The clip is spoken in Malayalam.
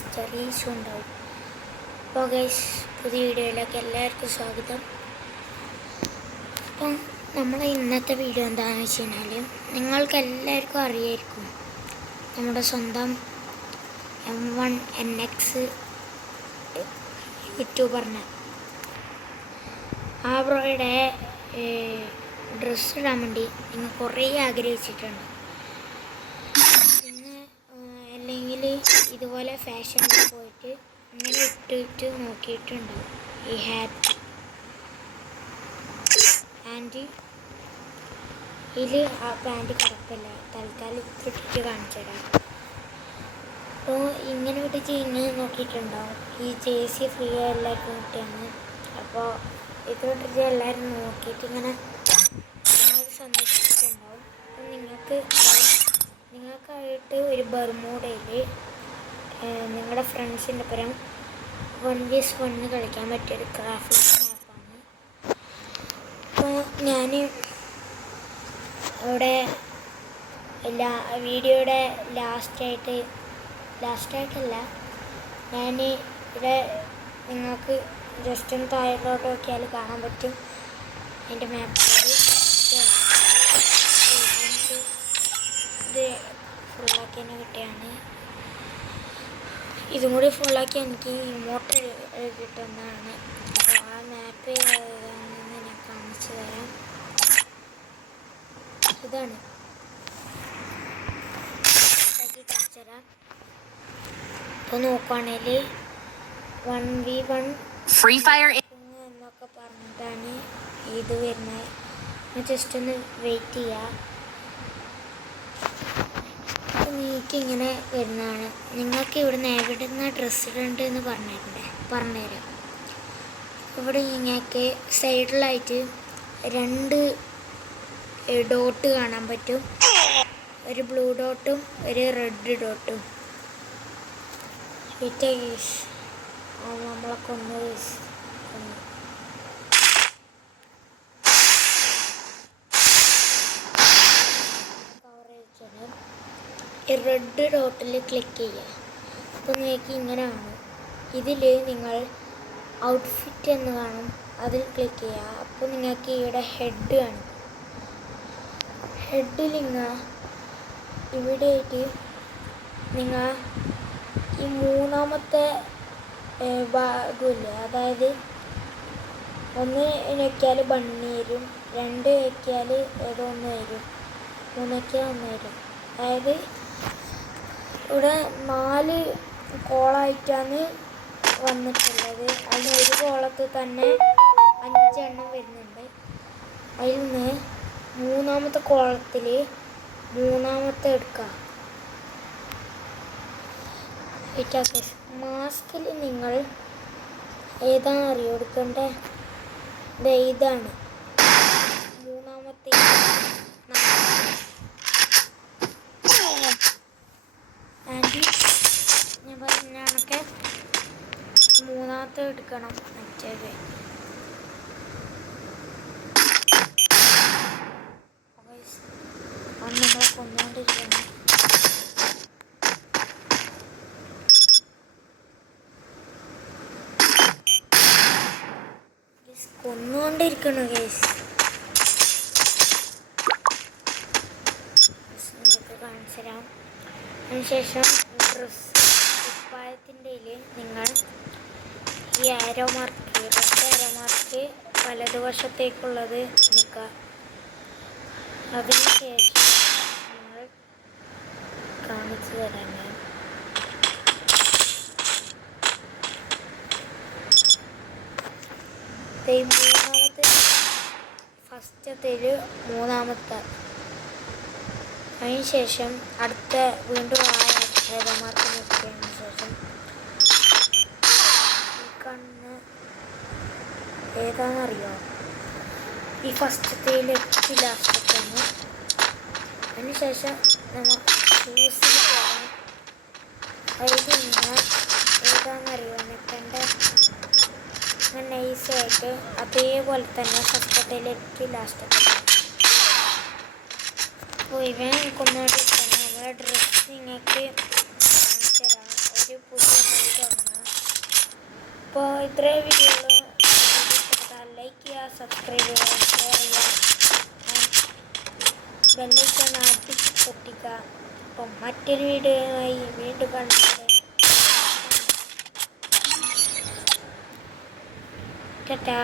സ്റ്റോറീസും ഉണ്ടാവും. അപ്പോൾ ഗൈസ്, പുതിയ വീഡിയോയിലേക്ക് എല്ലാവർക്കും സ്വാഗതം. അപ്പം നമ്മൾ ഇന്നത്തെ വീഡിയോ എന്താണെന്ന് വെച്ച് കഴിഞ്ഞാൽ, നിങ്ങൾക്ക് എല്ലാവർക്കും അറിയായിരിക്കും നമ്മുടെ സ്വന്തം M1 NX യൂട്യൂബറിനെ. ആ ബ്രോയുടെ ഡ്രസ്സ് ഇടാൻ വേണ്ടി നിങ്ങൾ കുറേ ആഗ്രഹിച്ചിട്ടുണ്ട്. പിന്നെ അല്ലെങ്കിൽ ഇതുപോലെ ഫാഷനിൽ പോയിട്ട് ഇങ്ങനെ ഇട്ടിട്ട് നോക്കിയിട്ടുണ്ടാവും ഈ ഹാറ്റ്. ആൻഡ് ഇതിൽ ആ പാൻറ്റ് കിടപ്പില്ല, തൽക്കാലം ഇട്ടിട്ട് കാണിച്ചു തരാം. അപ്പോൾ ഇങ്ങനെ ഇട്ടിട്ട് ഇങ്ങനെ നോക്കിയിട്ടുണ്ടാവും. ഈ ജേഴ്സി ഫ്രീ എല്ലാവർക്കും കിട്ടിയാണ്. അപ്പോൾ ഇത് ഇട്ടിട്ട് എല്ലാവരും നോക്കിയിട്ട് ഇങ്ങനെ സന്തോഷിച്ചിട്ടുണ്ടാവും. അപ്പം നിങ്ങൾക്കായിട്ട് ഒരു ബർമൂഡയിൽ നിങ്ങളുടെ ഫ്രണ്ട്സിൻ്റെ ഒപ്പം 1v1 കളിക്കാൻ പറ്റിയൊരു ക്രാഫ്റ്റ് മാപ്പാണ്. അപ്പോൾ ഞാൻ ഇവിടെ വീഡിയോയുടെ ലാസ്റ്റായിട്ടല്ല, ഞാൻ ഇവിടെ നിങ്ങൾക്ക് ജസ്റ്റ് ഒന്ന് താഴോട്ട് നോക്കിയാൽ കാണാൻ പറ്റും അതിൻ്റെ മാപ്പ്. ഇത് ഫുള്ളാക്കി തന്നെ കിട്ടിയാണ്. ഇതും കൂടി ഫുള്ളാക്കി എനിക്ക് ഇമോട്ട് കിട്ടുന്നതാണ്. അപ്പോൾ ആ മാപ്പ് ഏതാണെന്ന് ഞാൻ കാണിച്ചു തരാം. ഇതാണ് കാണിച്ചു തരാം. ഇപ്പോൾ നോക്കുകയാണെങ്കിൽ 1v1 ഫ്രീ ഫയർ എന്നൊക്കെ പറഞ്ഞിട്ടാണ് ഇത് വരുന്നത്. ജസ്റ്റ് ഒന്ന് വെയിറ്റ് ചെയ്യുക. ഇങ്ങനെ വരുന്നതാണ്. നിങ്ങൾക്ക് ഇവിടുന്ന് എവിടെ നിന്ന് ഡ്രസ്സ് ഇടേണ്ടത് എന്ന് പറഞ്ഞുതരാം. ഇവിടെ നിങ്ങൾക്ക് സൈഡിലായിട്ട് 2 ഡോട്ട് കാണാൻ പറ്റും. ഒരു ബ്ലൂ ഡോട്ടും ഒരു റെഡ് ഡോട്ടും. നമ്മളെ കൊന്നു. ഈ റെഡ് ഡോട്ടിൽ ക്ലിക്ക് ചെയ്യുക. അപ്പോൾ നിങ്ങൾക്ക് ഇങ്ങനെ കാണും. ഇതിൽ നിങ്ങൾ ഔട്ട്ഫിറ്റ് എന്ന് കാണും, അതിൽ ക്ലിക്ക് ചെയ്യുക. അപ്പോൾ നിങ്ങൾക്ക് ഇവിടെ ഹെഡ് കാണും. ഹെഡിൽ ഇവിടെയായിട്ട് നിങ്ങൾ ഈ 3ാമത്തെ ഭാഗമില്ലേ, അതായത് 1 ഞെക്കിയാൽ ബണ്ണി വരും, 2 ഞെക്കിയാൽ ഏതോ 1 വരും, 3 ഞെക്കിയാൽ 1 വരും. അതായത് ഇവിടെ 4 കോളായിട്ടാണ് വന്നിട്ടുള്ളത്. അതിന് ഒരു കോളത്തിൽ തന്നെ 5 എണ്ണം വരുന്നുണ്ട്. അതിൽ നിന്ന് 3ാമത്തെ കോളത്തിൽ 3ാമത്തെ എടുക്കുക. മാസ്കിൽ നിങ്ങൾ ഏതാണ് അറിയോ എടുക്കേണ്ടത്? ഇതാണ് 3ാമത്തെ. ഞാൻ പറഞ്ഞാണൊക്കെ 3ാമത്തെ എടുക്കണം. മറ്റേത് നമ്മളെ കൊന്നുകൊണ്ടിരിക്കണം. ഗൈസ്, നിങ്ങൾക്ക് കാണിച്ചു തരാം. അതിനുശേഷം ഡ്രസ്സ് കുപ്പായത്തിൻ്റെ നിങ്ങൾ ഈ arrow mark, red arrow mark വലതുവശത്തേക്കുള്ളത് നിൽക്കുക. അതിനുശേഷം നിങ്ങൾ കാണിച്ചു തരാം. ഞാൻ 3ാമത്തെ ഫസ്റ്റത്തേൽ 3ാമത്തെ. അതിനുശേഷം അടുത്ത വീണ്ടും ആരോ മാർക്ക് നിർത്തിയതിന് ശേഷം ഈ കണ്ണ് ഏതാണെന്നറിയോ? ഈ ഫസ്റ്റത്തേലേക്ക് ലാസ്റ്റത്തേന്ന്. അതിനുശേഷം നമ്മൾ ഷൂസിൽ പോകാം. അതിൽ നിങ്ങൾ ഏതാണെന്നറിയോ നിൽക്കേണ്ട നൈസായിട്ട് അതേപോലെ തന്നെ ഫസ്റ്റത്തേലേക്ക് ലാസ്റ്റത്തെ. അപ്പോൾ ഇവൻ കൊന്നുകൊണ്ടിരിക്കണം. നമ്മുടെ ഡ്രസ്സ് നിങ്ങൾക്ക് കാണിച്ചു തരാം. ഒരു പുതിയ അപ്പോൾ ഇത്രയും വീഡിയോകൾ ലൈക്ക് ചെയ്യുക, സബ്സ്ക്രൈബ് ചെയ്യുക, ഷെയർ ചെയ്യുക, ബെല്ലൈക്കൺ അടിച്ച് പൊട്ടിക്കുക. അപ്പം മറ്റൊരു വീഡിയോയുമായി വീണ്ടും കാണുന്നത്. ടാറ്റാ.